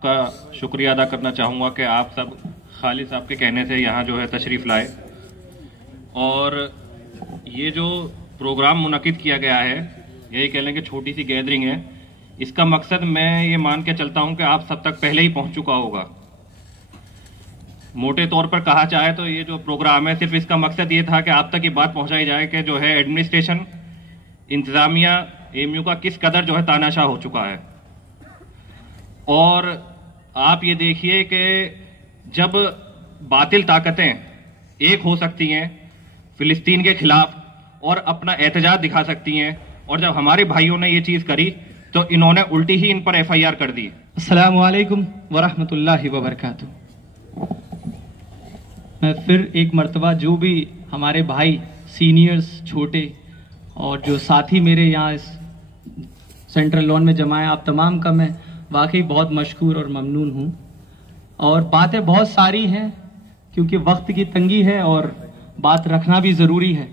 का शुक्रिया अदा करना चाहूँगा कि आप सब खालिद साहब के कहने से यहाँ जो है तशरीफ़ लाए और ये जो प्रोग्राम मुनक़िद किया गया है, यही कह लें कि छोटी सी गैदरिंग है। इसका मकसद मैं ये मान के चलता हूँ कि आप सब तक पहले ही पहुँच चुका होगा। मोटे तौर पर कहा जाए तो ये जो प्रोग्राम है, सिर्फ इसका मकसद ये था कि आप तक ये बात पहुँचाई जाए कि जो है एडमिनिस्ट्रेशन, इंतज़ामिया, एएमयू का किस कदर जो है तानाशाह हो चुका है। और आप ये देखिए कि जब बातिल ताकतें एक हो सकती हैं फिलिस्तीन के खिलाफ और अपना एहतजाज दिखा सकती हैं, और जब हमारे भाइयों ने ये चीज़ करी तो इन्होंने उल्टी ही इन पर FIR कर दी। अस्सलामु अलैकुम वरहमतुल्लाहि वबरकातुहू। मैं फिर एक मर्तबा जो भी हमारे भाई सीनियर्स, छोटे और जो साथी मेरे यहाँ इस सेंट्रल लॉन में जमा है, आप तमाम का मैं वाकई बहुत मशकूर और ममनून हूँ। और बातें बहुत सारी हैं क्योंकि वक्त की तंगी है और बात रखना भी ज़रूरी है,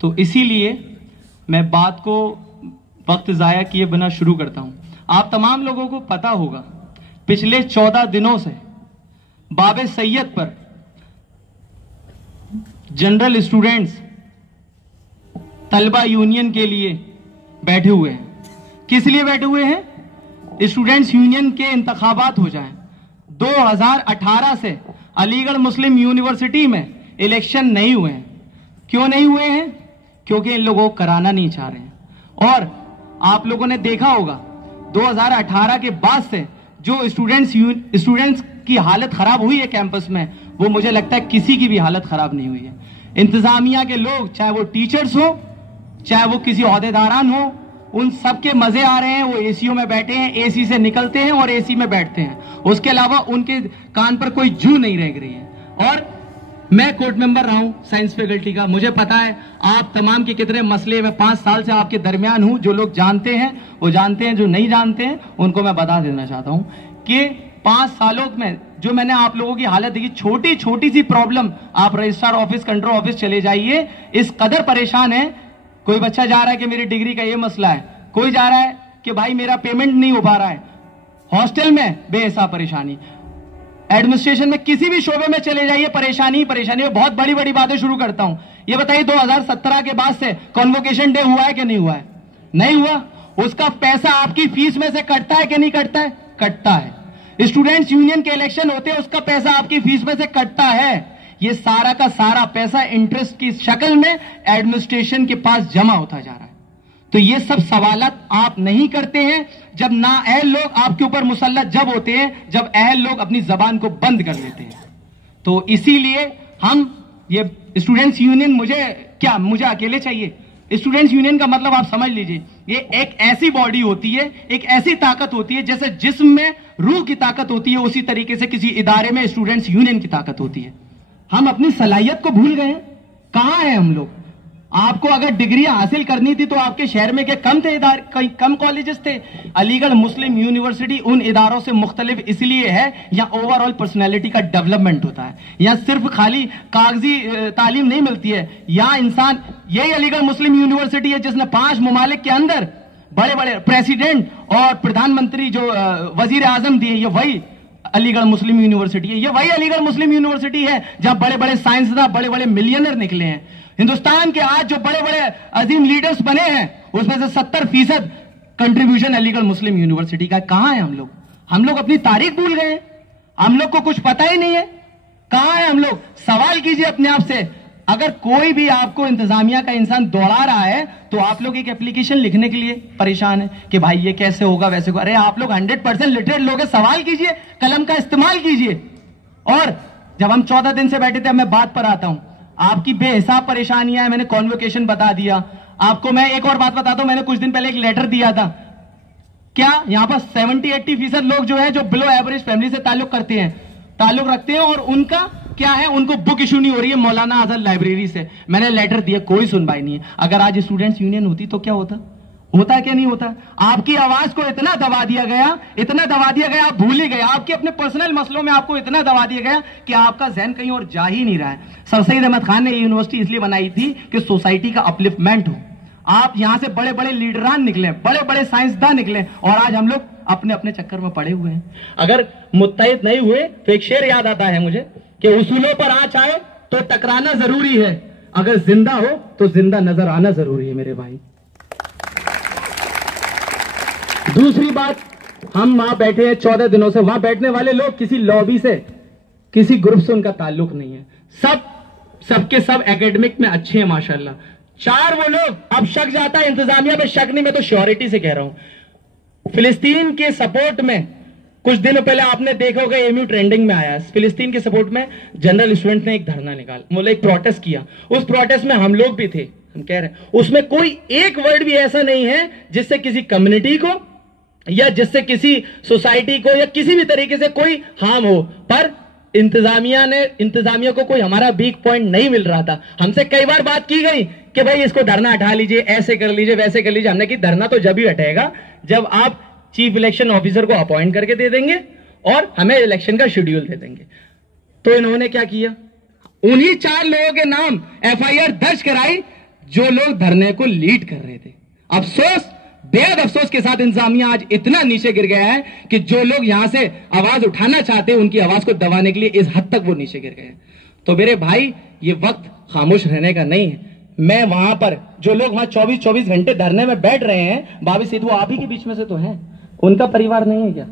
तो इसीलिए मैं बात को वक्त ज़ाया किए बिना शुरू करता हूँ। आप तमाम लोगों को पता होगा पिछले 14 दिनों से बाबे सैयद पर जनरल स्टूडेंट्स तलबा यूनियन के लिए बैठे हुए हैं। किस लिए बैठे हुए हैं? स्टूडेंट्स यूनियन के इंतखाबात हो जाएं। 2018 से अलीगढ़ मुस्लिम यूनिवर्सिटी में इलेक्शन नहीं हुए हैं। क्यों नहीं हुए हैं? क्योंकि इन लोगों को कराना नहीं चाह रहे हैं। और आप लोगों ने देखा होगा 2018 के बाद से जो स्टूडेंट्स की हालत खराब हुई है कैंपस में, वो मुझे लगता है किसी की भी हालत खराब नहीं हुई है। इंतजामिया के लोग, चाहे वो टीचर्स हो, चाहे वो किसी ओहदेदारान हो, उन सबके मजे आ रहे हैं। वो एसीओ में बैठे हैं, एसी से निकलते हैं और एसी में बैठते हैं। उसके अलावा उनके कान पर कोई जू नहीं रह रही है। और मैं कोर्ट मेंबर रहा हूं साइंस फैकल्टी का, मुझे पता है आप तमाम के कितने मसले में 5 साल से आपके दरमियान हूं। जो लोग जानते हैं वो जानते हैं, जो नहीं जानते हैं उनको मैं बता देना चाहता हूं कि 5 सालों में जो मैंने आप लोगों की हालत देखी, छोटी छोटी सी प्रॉब्लम, आप रजिस्ट्रार ऑफिस, कंट्रोल ऑफिस चले जाइए, इस कदर परेशान है। कोई बच्चा जा रहा है कि मेरी डिग्री का ये मसला है, कोई जा रहा है कि भाई मेरा पेमेंट नहीं हो पा रहा है, हॉस्टल में बेहिसाब परेशानी, एडमिनिस्ट्रेशन में किसी भी शोबे में चले जाइए, परेशानी परेशानी। मैं बहुत बड़ी बड़ी बातें शुरू करता हूं। ये बताइए 2017 के बाद से कॉन्वोकेशन डे हुआ है कि नहीं हुआ है? नहीं हुआ। उसका पैसा आपकी फीस में से कटता है कि नहीं कटता है? कटता है। स्टूडेंट्स यूनियन के इलेक्शन होते हैं, उसका पैसा आपकी फीस में से कटता है। ये सारा का सारा पैसा इंटरेस्ट की शक्ल में एडमिनिस्ट्रेशन के पास जमा होता जा रहा है। तो ये सब सवालात आप नहीं करते हैं जब नाअहल लोग आपके ऊपर मुसल्लत जब होते हैं, जब अहल लोग अपनी जबान को बंद कर लेते हैं। तो इसीलिए हम ये स्टूडेंट्स यूनियन, मुझे अकेले चाहिए? स्टूडेंट्स यूनियन का मतलब आप समझ लीजिए, ये एक ऐसी बॉडी होती है, एक ऐसी ताकत होती है, जैसे जिस्म में रूह की ताकत होती है, उसी तरीके से किसी इदारे में स्टूडेंट्स यूनियन की ताकत होती है। हम अपनी सलाहियत को भूल गए हैं। कहां हैं हम लोग? आपको अगर डिग्री हासिल करनी थी तो आपके शहर में क्या कम थे इदारे, कम कॉलेजेस थे? अलीगढ़ मुस्लिम यूनिवर्सिटी उन इदारों से मुख्तलिफ इसलिए है, यहाँ ओवरऑल पर्सनैलिटी का डेवलपमेंट होता है। यहाँ सिर्फ खाली कागजी तालीम नहीं मिलती है। यहाँ इंसान, यही अलीगढ़ मुस्लिम यूनिवर्सिटी है जिसने 5 ममालिक के अंदर बड़े बड़े प्रेसिडेंट और प्रधानमंत्री जो वजीर आजम दिए, ये वही अलीगढ़ मुस्लिम यूनिवर्सिटी है। ये वही अलीगढ़ मुस्लिम यूनिवर्सिटी है जहां बड़े बड़े साइंसदान, बड़े बड़े मिलियनर निकले हैं। हिंदुस्तान के आज जो बड़े बड़े अजीम लीडर्स बने हैं, उसमें से 70% कंट्रीब्यूशन अलीगढ़ मुस्लिम यूनिवर्सिटी का। कहां है हम लोग? हम लोग अपनी तारीख भूल गए हैं। हम लोग को कुछ पता ही नहीं है। कहां है हम लोग? सवाल कीजिए अपने आप से। अगर कोई भी आपको इंतजामिया का इंसान दौड़ा रहा है तो आप लोग एक एप्लीकेशन लिखने के लिए परेशान है कि भाई ये कैसे होगा, वैसे होगा। अरे आप लोग 100% लिटरेट लोग हैं, सवाल कीजिए, कलम का इस्तेमाल कीजिए। और जब हम 14 दिन से बैठे थे, मैं बात पर आता हूं, आपकी बेहिसाब परेशानियां हैं। मैंने कॉन्वोकेशन बता दिया आपको। मैं एक और बात बताता हूं, मैंने कुछ दिन पहले एक लेटर दिया था। क्या यहां पर 70-80% लोग जो है, जो बिलो एवरेज फैमिली से ताल्लुक रखते हैं, और उनका क्या है, उनको बुक इशू नहीं हो रही है मौलाना आजाद लाइब्रेरी से। मैंने लेटर दिया, कोई सुनवाई नहीं है। अगर आज स्टूडेंट्स यूनियन होती तो क्या होता? होता क्या नहीं होता? आपकी आवाज को इतना दबा दिया गया, आप भूल ही गए। आपके अपने पर्सनल मसलों में आपको इतना दबा दिया गया कि आपका जहन कहीं और जा ही नहीं रहा है। सर सईद अहमद खान ने ये यूनिवर्सिटी इसलिए बनाई थी कि सोसाइटी का अपलिफ्टमेंट हो। आप यहां से बड़े बड़े लीडरान निकले, बड़े बड़े साइंसदान निकले, और आज हम लोग अपने अपने चक्कर में पड़े हुए हैं। अगर मुत्तहिद नहीं हुए तो एक शेर याद आता है मुझे कि उसूलों पर आँच आए तो टकराना जरूरी है, अगर जिंदा हो तो जिंदा नजर आना जरूरी है मेरे भाई। दूसरी बात, हम वहां बैठे हैं 14 दिनों से, वहां बैठने वाले लोग किसी लॉबी से, किसी ग्रुप से उनका ताल्लुक नहीं है, सबके सब एकेडमिक में अच्छे हैं माशाल्लाह। चार वो लोग, अब शक जाता है इंतजामिया पे, शक नहीं, मैं तो श्योरिटी से कह रहा हूं, फिलिस्तीन के सपोर्ट में कुछ दिनों पहले आपने देखा होगा एमयू ट्रेंडिंग में आया, फिलिस्तीन के सपोर्ट में जनरल स्टूडेंट ने एक धरना निकाला, मतलब एक प्रोटेस्ट किया। उस प्रोटेस्ट में हम लोग भी थे, हम कह रहे हैं उसमें कोई एक वर्ड भी ऐसा नहीं है जिससे किसी कम्युनिटी को या जिससे किसी सोसाइटी को या किसी भी तरीके से कोई हार्म हो, पर इंतजामिया को कोई हमारा वीक पॉइंट नहीं मिल रहा था। हमसे कई बार बात की गई कि भाई इसको धरना हटा लीजिए, ऐसे कर लीजिए, वैसे कर लीजिए। हमने कि धरना तो जब ही हटेगा जब आप चीफ इलेक्शन ऑफिसर को अपॉइंट करके दे देंगे और हमें इलेक्शन का शेड्यूल दे देंगे। तो इन्होंने क्या किया, उन्हीं 4 लोगों के नाम एफआईआर दर्ज कराई जो लोग धरने को लीड कर रहे थे। अफसोस, बेहद अफसोस के साथ इंतजामिया आज इतना नीचे गिर गया है कि जो लोग यहां से आवाज उठाना चाहते हैं उनकी आवाज को दबाने के लिए इस हद तक वो नीचे गिर गए हैं। तो मेरे भाई, ये वक्त खामोश रहने का नहीं है। मैं वहां पर जो लोग वहां 24 घंटे धरने में बैठ रहे हैं, भाभी सीधू आप ही के बीच में से तो हैं, उनका परिवार नहीं है क्या?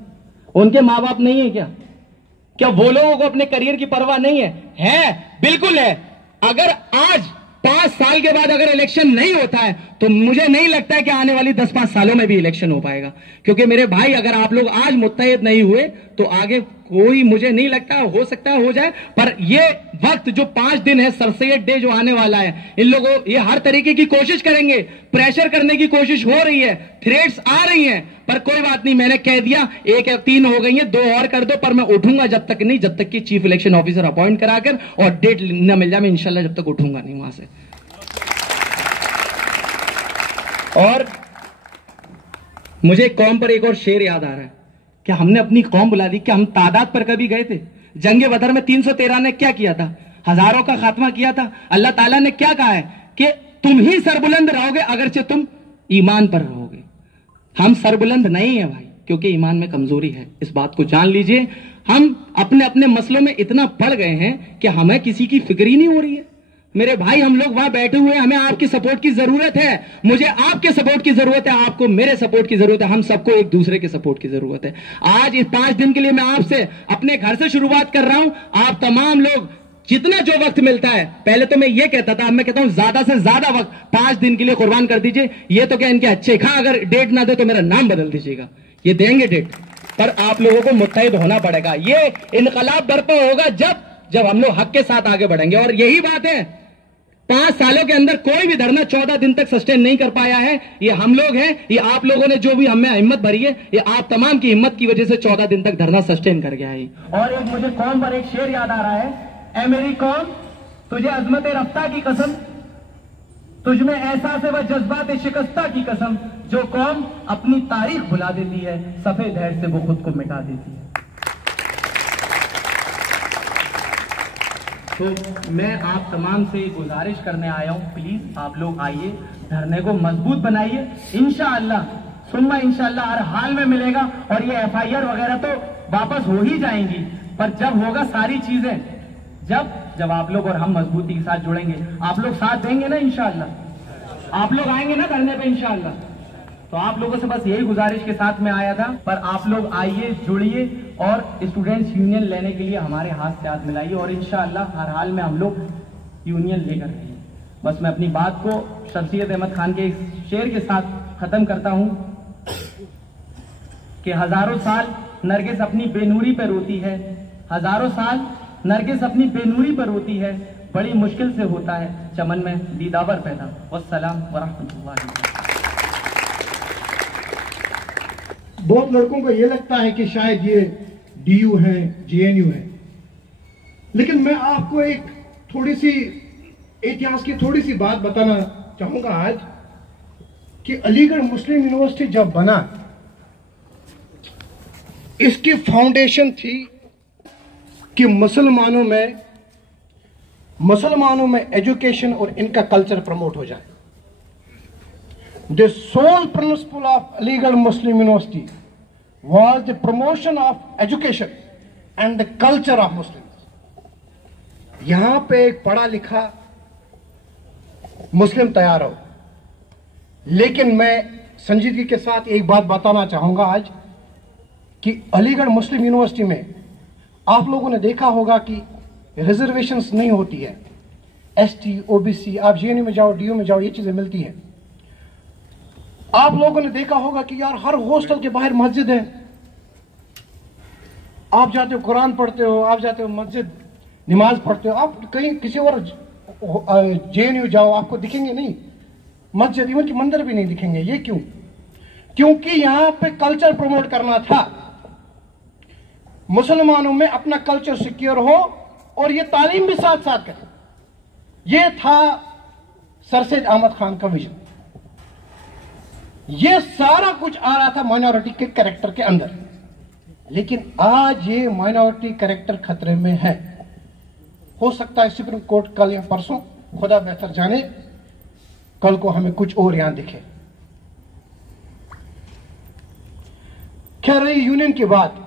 उनके माँ बाप नहीं है क्या? क्या वो लोगों को अपने करियर की परवाह नहीं है? है, बिल्कुल है। अगर आज 5 साल के बाद अगर इलेक्शन नहीं होता है तो मुझे नहीं लगता है कि आने वाली 10-5 सालों में भी इलेक्शन हो पाएगा। क्योंकि मेरे भाई, अगर आप लोग आज मुत्तहिद नहीं हुए तो आगे कोई, मुझे नहीं लगता, हो सकता है हो जाए, पर ये वक्त जो 5 दिन है, सरसैयद डे जो आने वाला है, इन लोगों ये हर तरीके की कोशिश करेंगे, प्रेशर करने की कोशिश हो रही है, थ्रेट्स आ रही हैं, पर कोई बात नहीं, मैंने कह दिया 1 या 3 हो गई हैं, 2 और कर दो, पर मैं उठूंगा जब तक नहीं, जब तक कि चीफ इलेक्शन ऑफिसर अपॉइंट कराकर और डेट न मिल जाए, मैं इंशाल्लाह जब तक उठूंगा नहीं वहां से। और मुझे कौम पर एक और शेर याद आ रहा है कि हमने अपनी कौम बुला ली, क्या हम तादाद पर कभी गए थे? जंगे बदर में 313 ने क्या किया था? हजारों का खात्मा किया था। अल्लाह ताला ने क्या कहा है कि तुम ही सरबुलंद रहोगे अगरचे तुम ईमान पर रहोगे। हम सरबुलंद नहीं है भाई, क्योंकि ईमान में कमजोरी है, इस बात को जान लीजिए। हम अपने अपने मसलों में इतना पड़ गए हैं कि हमें किसी की फिक्र ही नहीं हो रही है। मेरे भाई, हम लोग वहां बैठे हुए हैं, हमें आपकी सपोर्ट की जरूरत है, मुझे आपके सपोर्ट की जरूरत है, आपको मेरे सपोर्ट की जरूरत है, हम सबको एक दूसरे के सपोर्ट की जरूरत है। आज इस 5 दिन के लिए मैं आपसे अपने घर से शुरुआत कर रहा हूं। आप तमाम लोग जितना जो वक्त मिलता है, पहले तो मैं ये कहता था, अब मैं कहता हूं ज्यादा से ज्यादा वक्त 5 दिन के लिए कुर्बान कर दीजिए। ये तो क्या इनके अच्छे खा, अगर डेट ना दे तो मेरा नाम बदल दीजिएगा, ये देंगे डेट, पर आप लोगों को मुत्तहिद होना पड़ेगा। ये इनकलाब बर्पा होगा जब हम लोग हक के साथ आगे बढ़ेंगे। और यही बात है, 5 सालों के अंदर कोई भी धरना 14 दिन तक सस्टेन नहीं कर पाया है। ये हम लोग हैं, ये आप लोगों ने जो भी हमें हिम्मत भरी है, ये आप तमाम की हिम्मत की वजह से 14 दिन तक धरना सस्टेन कर गया है। और एक मुझे कौम पर एक शेर याद आ रहा है, ऐ मेरी कौम तुझे अजमत रफ्ता की कसम, तुझ में एहसास व जज्बात शिकस्ता की कसम, जो कौम अपनी तारीख भुला देती है, सफेद धैर्य से वो खुद को मिटा देती है। तो मैं आप तमाम से गुजारिश करने आया हूं, प्लीज आप लोग आइए, धरने को मजबूत बनाइए। इंशाअल्लाह सुम्मा इंशाअल्लाह हर हाल में मिलेगा। और ये एफआईआर वगैरह तो वापस हो ही जाएंगी, पर जब होगा सारी चीजें, जब आप लोग और हम मजबूती के साथ जुड़ेंगे, आप लोग साथ देंगे ना इंशाअल्लाह, आप लोग आएंगे ना धरने पे इंशाअल्लाह। तो आप लोगों से बस यही गुजारिश के साथ में आया था, पर आप लोग आइए, जुड़िए और स्टूडेंट्स यूनियन लेने के लिए हमारे हाथ से हाथ मिलाइए, और इंशाअल्लाह हर हाल में हम लोग यूनियन लेकर आएंगे। बस मैं अपनी बात को शमसीयत अहमद खान के इस शेर के साथ खत्म करता हूं कि हजारों साल नरगिस अपनी बेनूरी पर रोती है, हजारों साल नरगिस अपनी बेनूरी पर रोती है, बड़ी मुश्किल से होता है चमन में दीदावर पैदा। वस्सलाम वरहमतुल्लाहि। बहुत लड़कों को यह लगता है कि शायद ये डीयू है, जेएनयू है, लेकिन मैं आपको एक थोड़ी सी इतिहास की थोड़ी सी बात बताना चाहूंगा आज कि अलीगढ़ मुस्लिम यूनिवर्सिटी जब बना, इसकी फाउंडेशन थी कि मुसलमानों में एजुकेशन और इनका कल्चर प्रमोट हो जाए। The sole principle of Aligarh Muslim University was the promotion of education and the culture of Muslims. यहां पे एक पढ़ा लिखा मुस्लिम तैयार हो, लेकिन मैं संजीदगी के साथ एक बात बताना चाहूंगा आज कि अलीगढ़ मुस्लिम यूनिवर्सिटी में आप लोगों ने देखा होगा कि रिजर्वेशंस नहीं होती है। एसटी, ओबीसी, आप जेएनयू में जाओ, डीयू में जाओ, ये चीजें मिलती है। आप लोगों ने देखा होगा कि यार हर हॉस्टल के बाहर मस्जिद है, आप जाते हो कुरान पढ़ते हो, आप जाते हो मस्जिद नमाज पढ़ते हो। आप कहीं किसी और जेएनयू जाओ, आपको दिखेंगे नहीं मस्जिद, इवन कि मंदिर भी नहीं दिखेंगे। ये क्यों? क्योंकि यहां पे कल्चर प्रमोट करना था, मुसलमानों में अपना कल्चर सिक्योर हो और ये तालीम भी साथ साथ करें। ये था सर सैयद अहमद खान का विजन। ये सारा कुछ आ रहा था माइनॉरिटी के कैरेक्टर के अंदर, लेकिन आज ये माइनॉरिटी कैरेक्टर खतरे में है। हो सकता है सुप्रीम कोर्ट कल या परसों, खुदा बेहतर जाने, कल को हमें कुछ और यहां दिखे। खैर रही यूनियन की बात,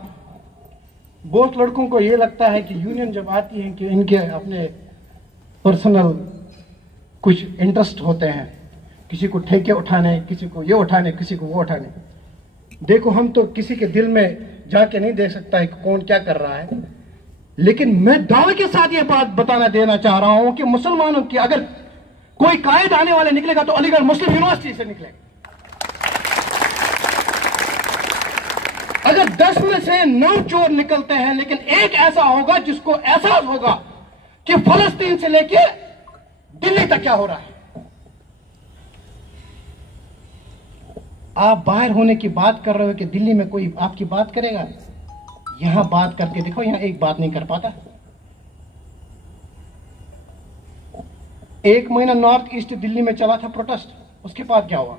बहुत लड़कों को यह लगता है कि यूनियन जब आती है कि इनके अपने पर्सनल कुछ इंटरेस्ट होते हैं, किसी को ठेके उठाने, किसी को ये उठाने, किसी को वो उठाने। देखो, हम तो किसी के दिल में जाके नहीं देख सकता है कि कौन क्या कर रहा है, लेकिन मैं दावे के साथ ये बात बताना देना चाह रहा हूं कि मुसलमानों की अगर कोई कायद आने वाले निकलेगा तो अलीगढ़ मुस्लिम यूनिवर्सिटी से निकलेगा। अगर 10 में से 9 चोर निकलते हैं, लेकिन एक ऐसा होगा जिसको एहसास होगा कि फलस्तीन से लेके दिल्ली तक क्या हो रहा है। आप बाहर होने की बात कर रहे हो कि दिल्ली में कोई आपकी बात करेगा? यहां बात करके देखो, यहां एक बात नहीं कर पाता। 1 महीना नॉर्थ ईस्ट दिल्ली में चला था प्रोटेस्ट, उसके बाद क्या हुआ?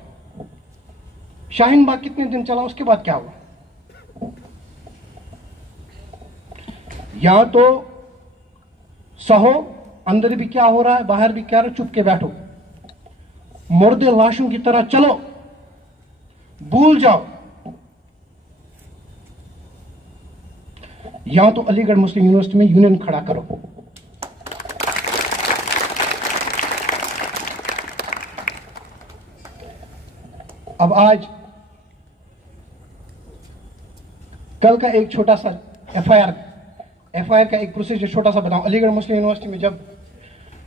शाहीन बाग कितने दिन चला, उसके बाद क्या हुआ? यहां तो सहो, अंदर भी क्या हो रहा है, बाहर भी क्या रहा है, चुप के बैठो, मुर्दे लाशों की तरह चलो, भूल जाओ। यहां तो अलीगढ़ मुस्लिम यूनिवर्सिटी में यूनियन खड़ा करो। अब आज कल का एक छोटा सा एफआईआर का एक प्रोसीजर छोटा सा बताऊं। अलीगढ़ मुस्लिम यूनिवर्सिटी में जब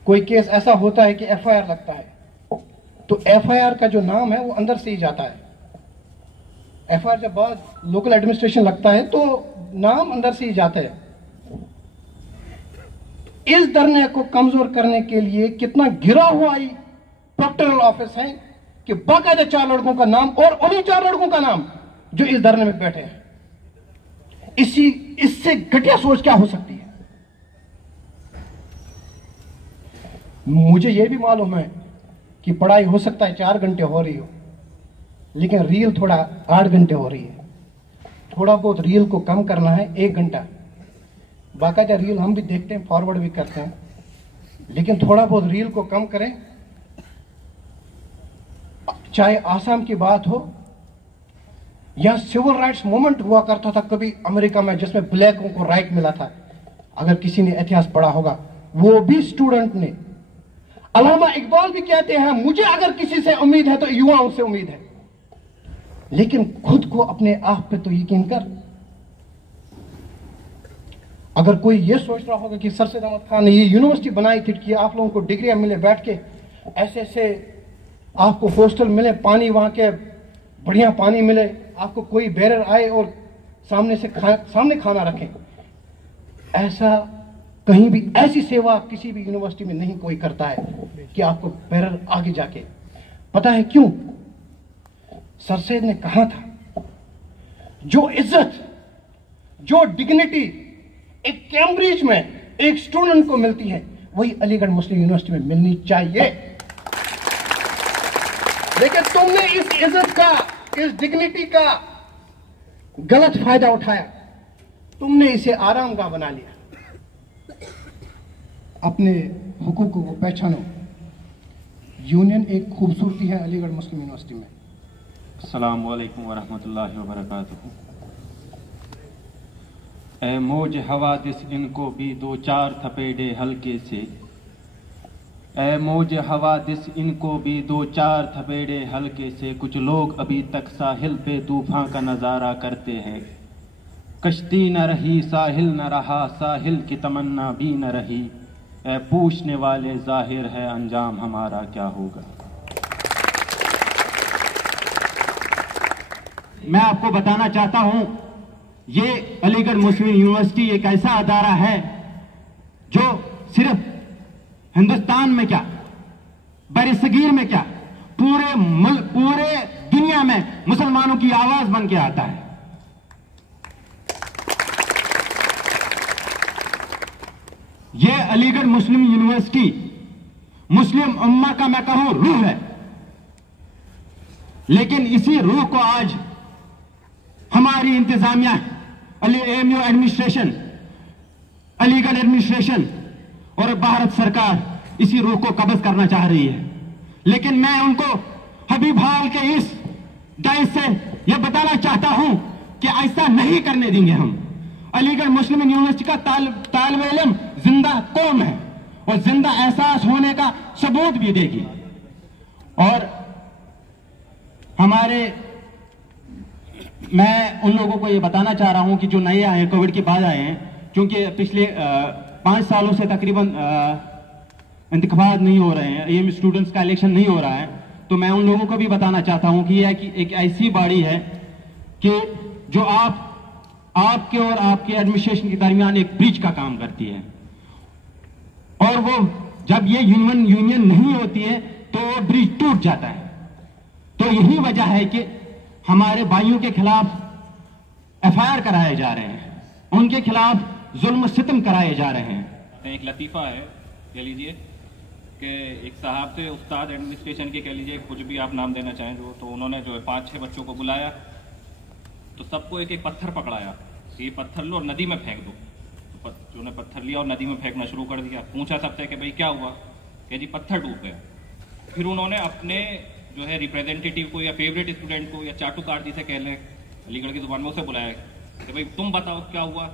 कोई केस ऐसा होता है कि एफआईआर लगता है, तो एफआईआर का जो नाम है वो अंदर से ही जाता है। एफआईआर जब बाद लोकल एडमिनिस्ट्रेशन लगता है तो नाम अंदर से ही जाता है। इस धरने को कमजोर करने के लिए कितना गिरा हुआ ही प्रोक्टोरियल ऑफिस है कि बाकायदा 4 लड़कों का नाम, और उन्हीं 4 लड़कों का नाम जो इस धरने में बैठे हैं। इससे घटिया सोच क्या हो सकती है? मुझे यह भी मालूम है कि पढ़ाई हो सकता है 4 घंटे हो रही हो, लेकिन रील थोड़ा 8 घंटे हो रही है। थोड़ा बहुत रील को कम करना है, 1 घंटा। बाकायदा रील हम भी देखते हैं, फॉरवर्ड भी करते हैं, लेकिन थोड़ा बहुत रील को कम करें। चाहे आसाम की बात हो या सिविल राइट्स मूवमेंट हुआ करता था कभी अमेरिका में, जिसमें ब्लैकों को राइट मिला था। अगर किसी ने इतिहास पढ़ा होगा, वो भी स्टूडेंट ने। अल्लामा इकबाल भी कहते हैं, मुझे अगर किसी से उम्मीद है तो युवाओं से उम्मीद है। लेकिन खुद को, अपने आप पे तो यकीन कर। अगर कोई ये सोच रहा होगा कि सर सैयद अहमद खान ने ये यूनिवर्सिटी बनाई थी कि आप लोगों को डिग्रियां मिले, बैठ के ऐसे आपको हॉस्टल मिले, पानी वहां के बढ़िया पानी मिले, आपको कोई बैरर आए और सामने खाना रखें, ऐसा कहीं भी, ऐसी सेवा किसी भी यूनिवर्सिटी में नहीं कोई करता है कि आपको बैरर आगे जाके। पता है क्यों? सर सैयद ने कहा था, जो इज्जत, जो डिग्निटी एक कैम्ब्रिज में एक स्टूडेंट को मिलती है, वही अलीगढ़ मुस्लिम यूनिवर्सिटी में मिलनी चाहिए। लेकिन तुमने इस इज्जत का, इस डिग्निटी का गलत फायदा उठाया, तुमने इसे आरामगाह बना लिया। अपने हुकूक को पहचानो। यूनियन एक खूबसूरती है अलीगढ़ मुस्लिम यूनिवर्सिटी में। अस्सलाम वालेकुम वरहमतुल्लाहि वबरकातुहू। ए मौज हवादिस इनको भी दो चार थपेड़े हल्के से, ए मौज हवादिस इनको भी दो चार थपेड़े हल्के से। कुछ लोग अभी तक साहिल पे तूफान का नज़ारा करते हैं। कश्ती न रही साहिल न रहा, साहिल की तमन्ना भी न रही। ए पूछने वाले जाहिर है अंजाम हमारा क्या होगा। मैं आपको बताना चाहता हूं, ये अलीगढ़ मुस्लिम यूनिवर्सिटी एक ऐसा अदारा है जो सिर्फ हिंदुस्तान में क्या, बरसगीर में क्या, पूरे दुनिया में मुसलमानों की आवाज बन के आता है। ये अलीगढ़ मुस्लिम यूनिवर्सिटी मुस्लिम उम्मा का मैं कहूं रूह है, लेकिन इसी रूह को आज हमारी इंतजामिया, एएमयू एडमिनिस्ट्रेशन, अलीगढ़ एडमिनिस्ट्रेशन और भारत सरकार इसी रूह को कब्ज करना चाह रही है। लेकिन मैं उनको हबीब हाल के इस डाइस से यह बताना चाहता हूं कि ऐसा नहीं करने देंगे हम। अलीगढ़ मुस्लिम यूनिवर्सिटी का तालिब इल्म जिंदा कौम है और जिंदा एहसास होने का सबूत भी देगी। और मैं उन लोगों को ये बताना चाह रहा हूं कि जो नए आए हैं, कोविड के बाद आए हैं, क्योंकि पिछले 5 सालों से तकरीबन इंतखाबात नहीं हो रहे हैं, ये स्टूडेंट्स का इलेक्शन नहीं हो रहा है, तो मैं उन लोगों को भी बताना चाहता हूं कि यह एक ऐसी बॉडी है कि जो आपके और आपके एडमिनिस्ट्रेशन के दरमियान एक ब्रिज का काम करती है। और वो जब ये यूनियन नहीं होती है तो वो ब्रिज टूट जाता है। तो यही वजह है कि हमारे भाइयों के खिलाफ एफआईआर कराए जा रहे हैं, उनके खिलाफ जुल्म सितम कराए जा रहे हैं। एक लतीफ़ा है, कह लीजिए कि एक साहब थे उस्ताद एडमिनिस्ट्रेशन के, कह लीजिए कुछ भी आप नाम देना चाहें जो, तो उन्होंने जो है 5-6 बच्चों को बुलाया तो सबको एक एक पत्थर पकड़ाया, ये पत्थर लो और नदी में फेंक दो। तो जो ने पत्थर लिया और नदी में फेंकना शुरू कर दिया। पूछा सबसे कि भाई क्या हुआ, कि जी पत्थर डूब गया। फिर उन्होंने अपने जो है रिप्रेजेंटेटिव को या फेवरेट स्टूडेंट को या चाटू कार्ड जिसे कह लें अलीगढ़ की जुबान में, उसे बुलाया कि भाई तुम बताओ क्या हुआ,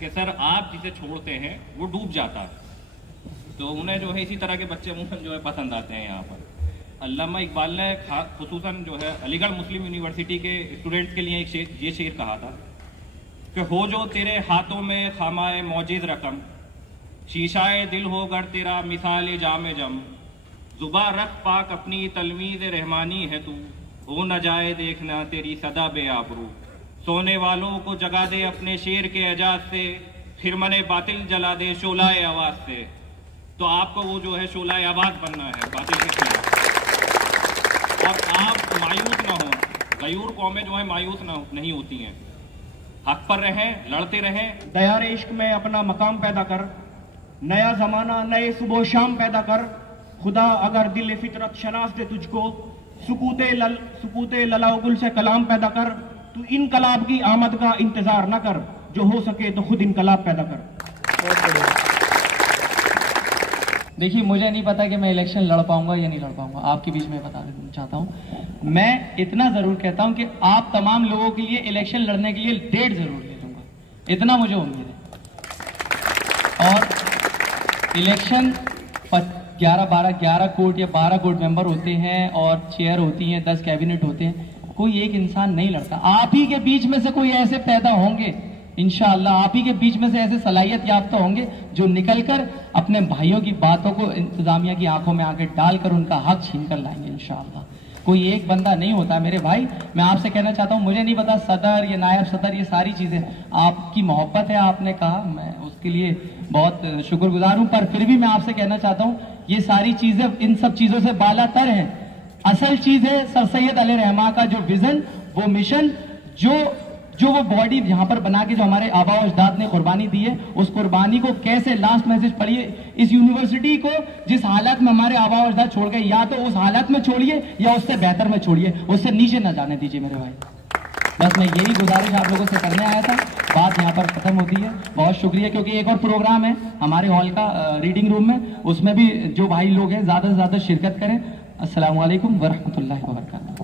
कि सर आप जिसे छोड़ते हैं वो डूब जाता है। तो उन्हें जो है इसी तरह के बच्चे मुझे जो है पसंद आते हैं यहाँ पर। अल्लामा इकबाल ने खुसूसन जो है अलीगढ़ मुस्लिम यूनिवर्सिटी के स्टूडेंट्स के लिए एक ये शेर कहा था कि हो जो तेरे हाथों में खामाए मौजिद रकम, शीशाए दिल हो गर तेरा मिसाल जामे जम, जुबा रख पाक अपनी तलमीज़ रहमानी है तू, हो न जाए देखना तेरी सदा बेआबरू, सोने वालों को जगा दे अपने शेर के एजाज से, फिर मने बातिल जला दे शोलाए आवाज से। तो आपको वो जो है शोलाए आवाज बनना है बातिल के खिलाफ, और आप मायूस ना हो। गयूर कौमें जो है मायूस नहीं होती हैं, हक पर रहें, लड़ते रहें। दयार इश्क में अपना मकाम पैदा कर, नया जमाना नए सुबह शाम पैदा कर, खुदा अगर दिल फितरत शनास दे तुझको, सुकूते ललाओ गुल से कलाम पैदा कर, तू इनकलाब की आमद का इंतजार न कर, जो हो सके तो खुद इनकलाब पैदा कर। देखिए, मुझे नहीं पता कि मैं इलेक्शन लड़ पाऊंगा या नहीं लड़ पाऊंगा, आपके बीच में बता देना चाहता हूं। मैं इतना जरूर कहता हूं कि आप तमाम लोगों के लिए इलेक्शन लड़ने के लिए डेट जरूर ले लूंगा, इतना मुझे उम्मीद है। और इलेक्शन 11 कोर्ट या 12 कोर्ट मेंबर होते हैं और चेयर होती हैं, 10 कैबिनेट होते हैं, कोई एक इंसान नहीं लड़ता। आप ही के बीच में से कोई ऐसे पैदा होंगे इंशाअल्लाह, आप ही के बीच में से ऐसे सलाहियत याफ्ता होंगे जो निकलकर अपने भाइयों की बातों को इंतजामिया की आंखों में आके डालकर उनका हक छीन कर लाएंगे इंशाअल्लाह। कोई एक बंदा नहीं होता मेरे भाई। मैं आपसे कहना चाहता हूं, मुझे नहीं पता सदर या नायब सदर ये सारी चीजें आपकी मोहब्बत है, आपने कहा, मैं उसके लिए बहुत शुक्रगुजार हूं, पर फिर भी मैं आपसे कहना चाहता हूं ये सारी चीजें इन सब चीजों से बालातर है। असल चीज है सर सैयद अली रहमा का जो विजन, वो मिशन, जो वो बॉडी यहाँ पर बना के जो हमारे आबा और अजदाद ने कुर्बानी दी है, उस कुर्बानी को कैसे, लास्ट मैसेज पढ़िए, इस यूनिवर्सिटी को जिस हालत में हमारे आबा और अजदाद छोड़ गए, या तो उस हालत में छोड़िए या उससे बेहतर में छोड़िए, उससे नीचे न जाने दीजिए मेरे भाई। बस मैं यही गुजारिश आप लोगों से करने आया था, बात यहाँ पर खत्म होती है। बहुत शुक्रिया, क्योंकि एक और प्रोग्राम है हमारे हॉल का रीडिंग रूम में, उसमें भी जो भाई लोग हैं ज्यादा से ज्यादा शिरकत करें। अस्सलाम वालेकुम वरहमतुल्लाहि वबरकातुहू।